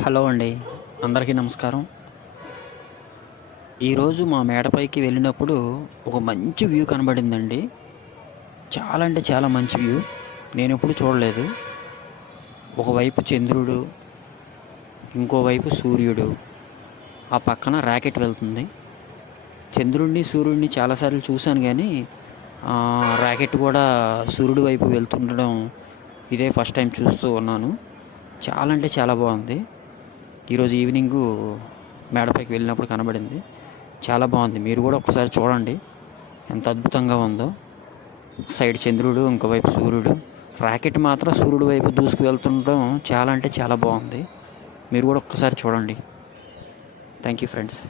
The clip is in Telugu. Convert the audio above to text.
హలో అండి, అందరికీ నమస్కారం. ఈరోజు మా మేడపైకి వెళ్ళినప్పుడు ఒక మంచి వ్యూ కనబడిందండి. చాలా అంటే చాలా మంచి వ్యూ. నేను ఎప్పుడు చూడలేదు. ఒకవైపు చంద్రుడు, ఇంకోవైపు సూర్యుడు, ఆ పక్కన రాకెట్ వెళ్తుంది. చంద్రుడిని సూర్యుడిని చాలాసార్లు చూశాను కానీ రాకెట్ కూడా సూర్యుడి వైపు వెళ్తుండడం ఇదే ఫస్ట్ టైం చూస్తూ ఉన్నాను. చాలా అంటే చాలా బాగుంది. ఈరోజు ఈవినింగు మేడపైకి వెళ్ళినప్పుడు కనబడింది. చాలా బాగుంది. మీరు కూడా ఒకసారి చూడండి ఎంత అద్భుతంగా ఉందో. సైడ్ చంద్రుడు, ఇంకోవైపు సూర్యుడు. రాకెట్ మాత్రం సూర్యుడు వైపు దూసుకు వెళ్తుండడం చాలా అంటే చాలా బాగుంది. మీరు కూడా ఒక్కసారి చూడండి. Thank you friends.